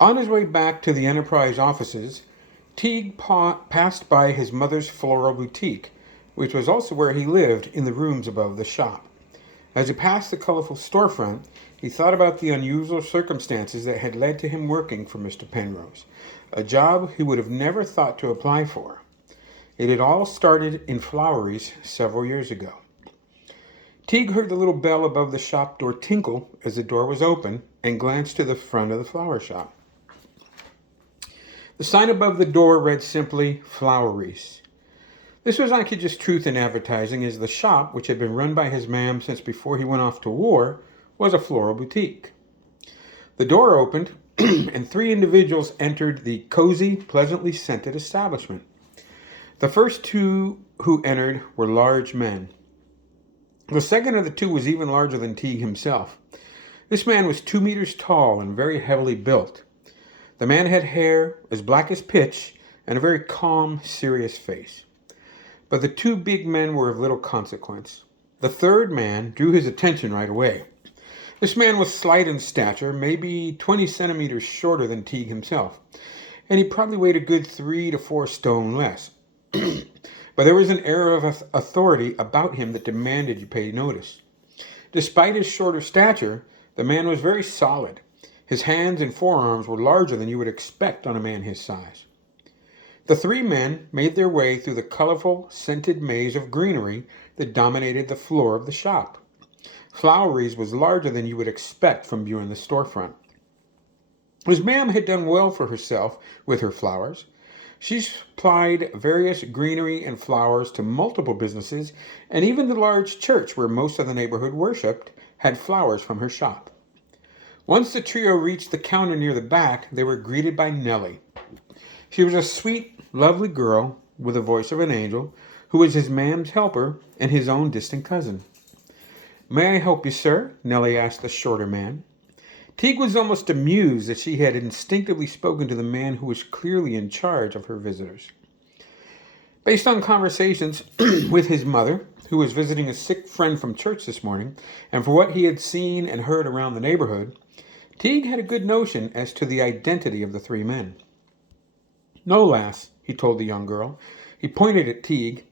On his way back to the Enterprise offices, Teague passed by his mother's floral boutique, which was also where he lived in the rooms above the shop. As he passed the colorful storefront, he thought about the unusual circumstances that had led to him working for Mr. Penrose, a job he would have never thought to apply for. It had all started in Flowrys several years ago. Teague heard the little bell above the shop door tinkle as the door was open and glanced to the front of the flower shop. The sign above the door read simply, Flowrys. This was like just truth in advertising, as the shop, which had been run by his mam since before he went off to war, was a floral boutique. The door opened, and three individuals entered the cozy, pleasantly scented establishment. The first two who entered were large men. The second of the two was even larger than Teague himself. This man was 2 meters tall and very heavily built. The man had hair as black as pitch and a very calm, serious face. But the two big men were of little consequence. The third man drew his attention right away. This man was slight in stature, maybe 20 centimeters shorter than Teague himself, and he probably weighed a good 3 to 4 stone less. But there was an air of authority about him that demanded you pay notice. Despite his shorter stature, the man was very solid. His hands and forearms were larger than you would expect on a man his size. The three men made their way through the colorful, scented maze of greenery that dominated the floor of the shop. Flowrys was larger than you would expect from viewing the storefront. His ma'am had done well for herself with her flowers. She supplied various greenery and flowers to multiple businesses, and even the large church where most of the neighborhood worshipped had flowers from her shop. Once the trio reached the counter near the back, they were greeted by Nellie. She was a sweet, lovely girl with the voice of an angel, who was his ma'am's helper and his own distant cousin. "May I help you, sir?" Nellie asked the shorter man. Teague was almost amused that she had instinctively spoken to the man who was clearly in charge of her visitors. Based on conversations with his mother, who was visiting a sick friend from church this morning, and for what he had seen and heard around the neighborhood, Teague had a good notion as to the identity of the three men. "No, lass," he told the young girl. He pointed at Teague.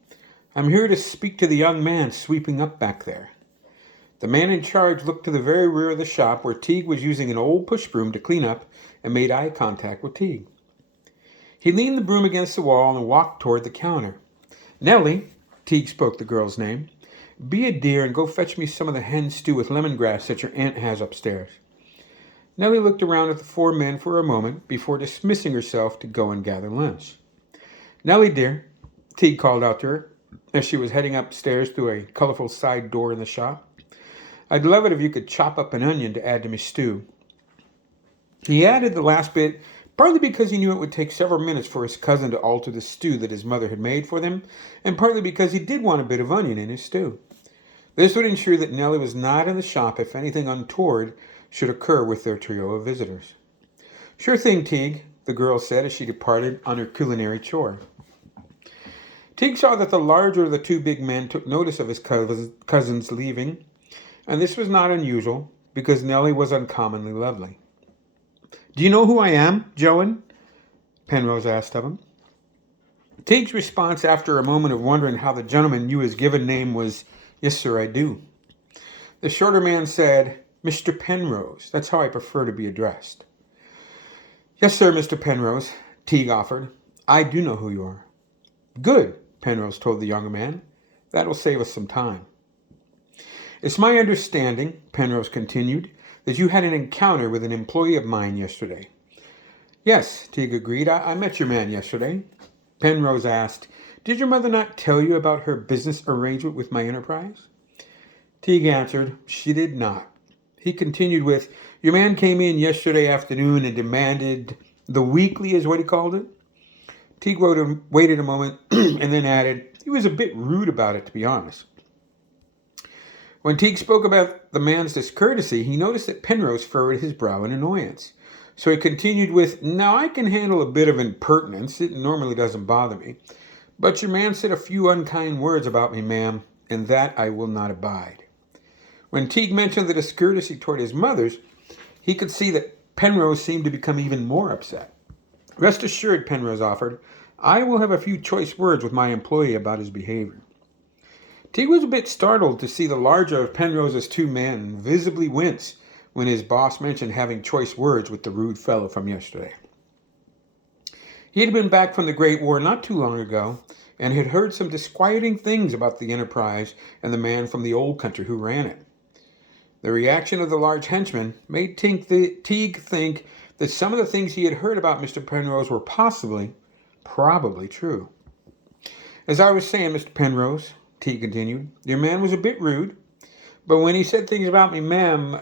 "I'm here to speak to the young man sweeping up back there." The man in charge looked to the very rear of the shop where Teague was using an old push broom to clean up and made eye contact with Teague. He leaned the broom against the wall and walked toward the counter. "Nellie," Teague spoke the girl's name, "be a dear and go fetch me some of the hen stew with lemongrass that your aunt has upstairs." Nellie looked around at the four men for a moment before dismissing herself to go and gather lunch. "Nellie, dear," Teague called out to her as she was heading upstairs through a colorful side door in the shop, "I'd love it if you could chop up an onion to add to my stew." He added the last bit partly because he knew it would take several minutes for his cousin to alter the stew that his mother had made for them, and partly because he did want a bit of onion in his stew. This would ensure that Nellie was not in the shop if anything untoward should occur with their trio of visitors. "Sure thing, Teague," the girl said as she departed on her culinary chore. Teague saw that the larger of the two big men took notice of his cousin's leaving, and this was not unusual because Nellie was uncommonly lovely. "Do you know who I am, Joan?" Penrose asked of him. Teague's response, after a moment of wondering how the gentleman knew his given name, was, "Yes, sir, I do." The shorter man said, "Mr. Penrose. That's how I prefer to be addressed." "Yes, sir, Mr. Penrose," Teague offered. "I do know who you are." "Good," Penrose told the younger man. "That'll save us some time." "It's my understanding," Penrose continued, "that you had an encounter with an employee of mine yesterday." "Yes," Teague agreed. I met your man yesterday." Penrose asked, "Did your mother not tell you about her business arrangement with my enterprise?" Teague answered, "She did not." He continued with, "Your man came in yesterday afternoon and demanded the weekly is what he called it." Teague waited a moment and then added, "He was a bit rude about it, to be honest." When Teague spoke about the man's discourtesy, he noticed that Penrose furrowed his brow in annoyance. So he continued with, "Now I can handle a bit of impertinence. It normally doesn't bother me. But your man said a few unkind words about me, ma'am, and that I will not abide." When Teague mentioned the discourtesy toward his mother's, he could see that Penrose seemed to become even more upset. Rest assured, Penrose offered, I will have a few choice words with my employee about his behavior. Teague was a bit startled to see the larger of Penrose's two men visibly wince when his boss mentioned having choice words with the rude fellow from yesterday. He had been back from the Great War not too long ago and had heard some disquieting things about the enterprise and the man from the old country who ran it. The reaction of the large henchman made Teague think that some of the things he had heard about Mr. Penrose were probably true. As I was saying, Mr. Penrose, Teague continued, your man was a bit rude, but when he said things about me, ma'am,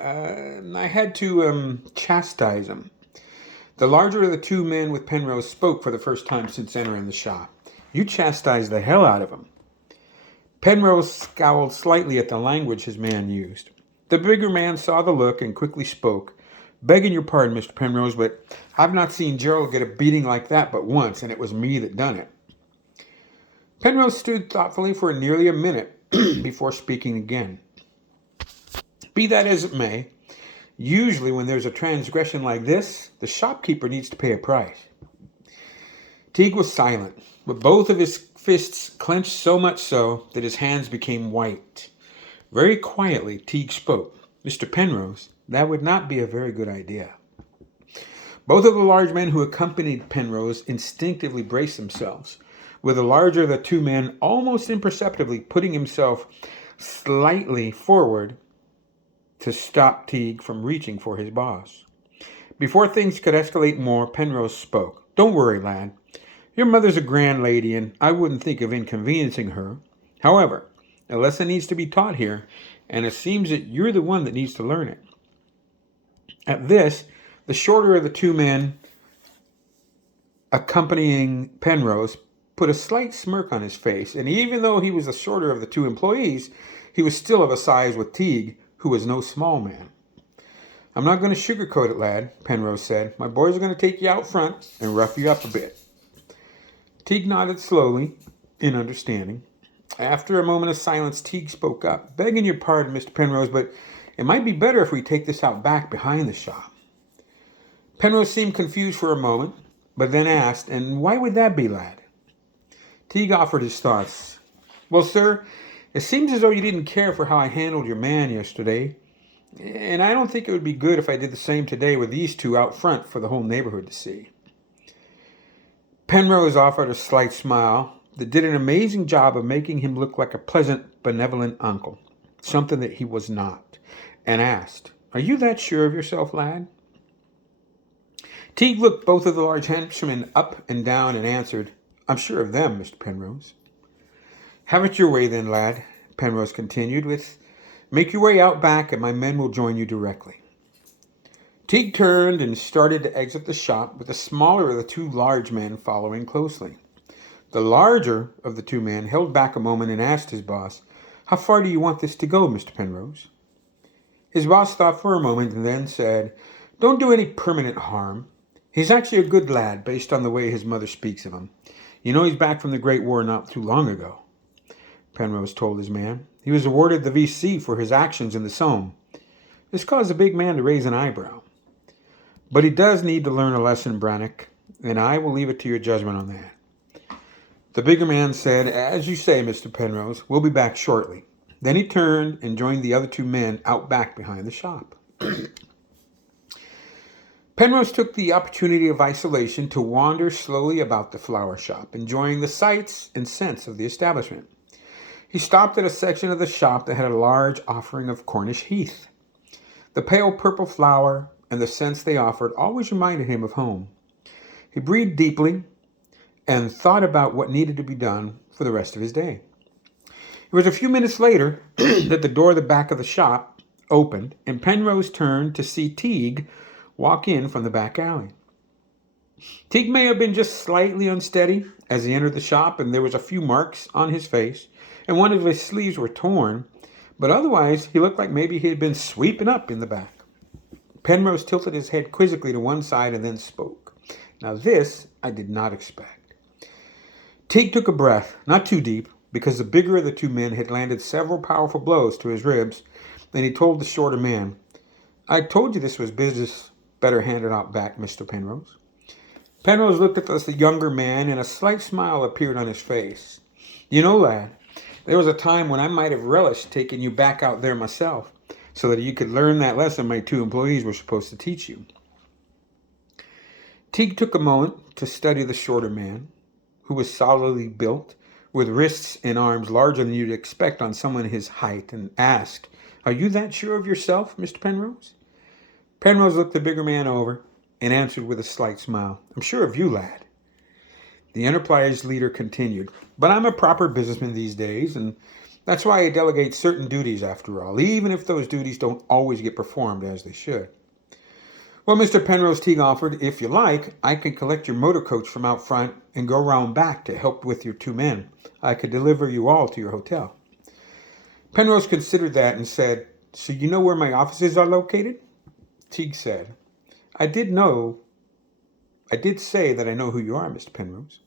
I had to chastise him. The larger of the two men with Penrose spoke for the first time since entering the shop. You chastised the hell out of him. Penrose scowled slightly at the language his man used. The bigger man saw the look and quickly spoke. Begging your pardon, Mr. Penrose, but I've not seen Gerald get a beating like that but once, and it was me that done it. Penrose stood thoughtfully for nearly a minute before speaking again. Be that as it may, usually when there's a transgression like this, the shopkeeper needs to pay a price. Teague was silent, but both of his fists clenched so much so that his hands became white. Very quietly, Teague spoke. Mr. Penrose, that would not be a very good idea. Both of the large men who accompanied Penrose instinctively braced themselves, with the larger of the two men almost imperceptibly putting himself slightly forward to stop Teague from reaching for his boss. Before things could escalate more, Penrose spoke. Don't worry, lad. Your mother's a grand lady, and I wouldn't think of inconveniencing her. However, a lesson needs to be taught here, and it seems that you're the one that needs to learn it. At this, the shorter of the two men accompanying Penrose put a slight smirk on his face, and even though he was the shorter of the two employees, he was still of a size with Teague, who was no small man. I'm not going to sugarcoat it, lad, Penrose said. My boys are going to take you out front and rough you up a bit. Teague nodded slowly, in understanding. After a moment of silence, Teague spoke up. Begging your pardon, Mr. Penrose, but it might be better if we take this out back behind the shop. Penrose seemed confused for a moment, but then asked, and why would that be, lad? Teague offered his thoughts. Well, sir, it seems as though you didn't care for how I handled your man yesterday, and I don't think it would be good if I did the same today with these two out front for the whole neighborhood to see. Penrose offered a slight smile that did an amazing job of making him look like a pleasant, benevolent uncle, something that he was not, and asked, Are you that sure of yourself, lad? Teague looked both of the large henchmen up and down and answered, I'm sure of them, Mr. Penrose. Have it your way then, lad, Penrose continued with, Make your way out back and my men will join you directly. Teague turned and started to exit the shop with the smaller of the two large men following closely. The larger of the two men held back a moment and asked his boss, How far do you want this to go, Mr. Penrose? His boss thought for a moment and then said, Don't do any permanent harm. He's actually a good lad based on the way his mother speaks of him. You know he's back from the Great War not too long ago, Penrose told his man. He was awarded the V.C. for his actions in the Somme. This caused the big man to raise an eyebrow. But he does need to learn a lesson, Brannock, and I will leave it to your judgment on that. The bigger man said, As you say, Mr. Penrose, we'll be back shortly. Then he turned and joined the other two men out back behind the shop. Penrose took the opportunity of isolation to wander slowly about the flower shop, enjoying the sights and scents of the establishment. He stopped at a section of the shop that had a large offering of Cornish heath. The pale purple flower and the scents they offered always reminded him of home. He breathed deeply and thought about what needed to be done for the rest of his day. It was a few minutes later that the door of the back of the shop opened, and Penrose turned to see Teague walk in from the back alley. Teague may have been just slightly unsteady as he entered the shop, and there was a few marks on his face, and one of his sleeves were torn, but otherwise he looked like maybe he had been sweeping up in the back. Penrose tilted his head quizzically to one side and then spoke. Now this I did not expect. Teague took a breath, not too deep, because the bigger of the two men had landed several powerful blows to his ribs. Then he told the shorter man, I told you this was business Better hand it out back, Mr. Penrose. Penrose looked at the younger man, and a slight smile appeared on his face. You know, lad, there was a time when I might have relished taking you back out there myself, so that you could learn that lesson my two employees were supposed to teach you. Teague took a moment to study the shorter man, who was solidly built, with wrists and arms larger than you'd expect on someone his height, and asked, "Are you that sure of yourself, Mr. Penrose?" Penrose looked the bigger man over and answered with a slight smile, "I'm sure of you, lad." The enterprise leader continued, "But I'm a proper businessman these days, and that's why I delegate certain duties after all, even if those duties don't always get performed as they should." "Well, Mr. Penrose," Teague offered, "if you like, I can collect your motor coach from out front and go round back to help with your two men. I could deliver you all to your hotel." Penrose considered that and said, "So you know where my offices are located?" Teague said, I did say that I know who you are, Mr. Penrose."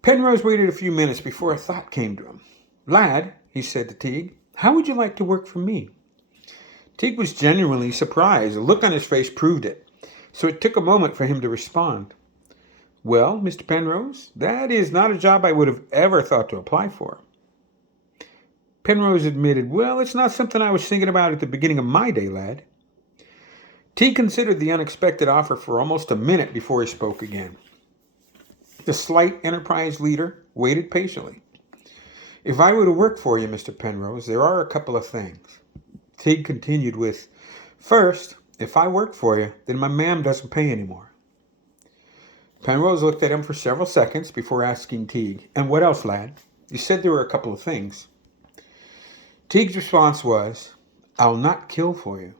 Penrose waited a few minutes before a thought came to him. "Lad," he said to Teague, "how would you like to work for me?" Teague was genuinely surprised. The look on his face proved it. So it took a moment for him to respond. "Well, Mr. Penrose, that is not a job I would have ever thought to apply for." Penrose admitted, "Well, it's not something I was thinking about at the beginning of my day, lad." Teague considered the unexpected offer for almost a minute before he spoke again. The slight enterprise leader waited patiently. "If I were to work for you, Mr. Penrose, there are a couple of things." Teague continued with, "First, if I work for you, then my ma'am doesn't pay anymore." Penrose looked at him for several seconds before asking Teague, "And what else, lad? You said there were a couple of things." Teague's response was, "I'll not kill for you."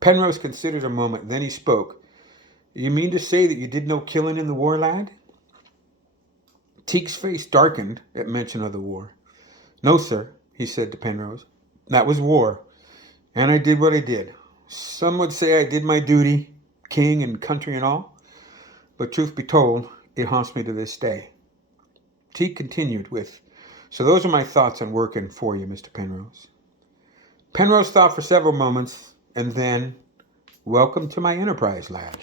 Penrose considered a moment, then he spoke. "You mean to say that you did no killing in the war, lad?" Teague's face darkened at mention of the war. "No, sir," he said to Penrose. "That was war, and I did what I did. Some would say I did my duty, king and country and all, but truth be told, it haunts me to this day." Teague continued with, "So those are my thoughts on working for you, Mr. Penrose." Penrose thought for several moments, and then, "Welcome to my enterprise, lad."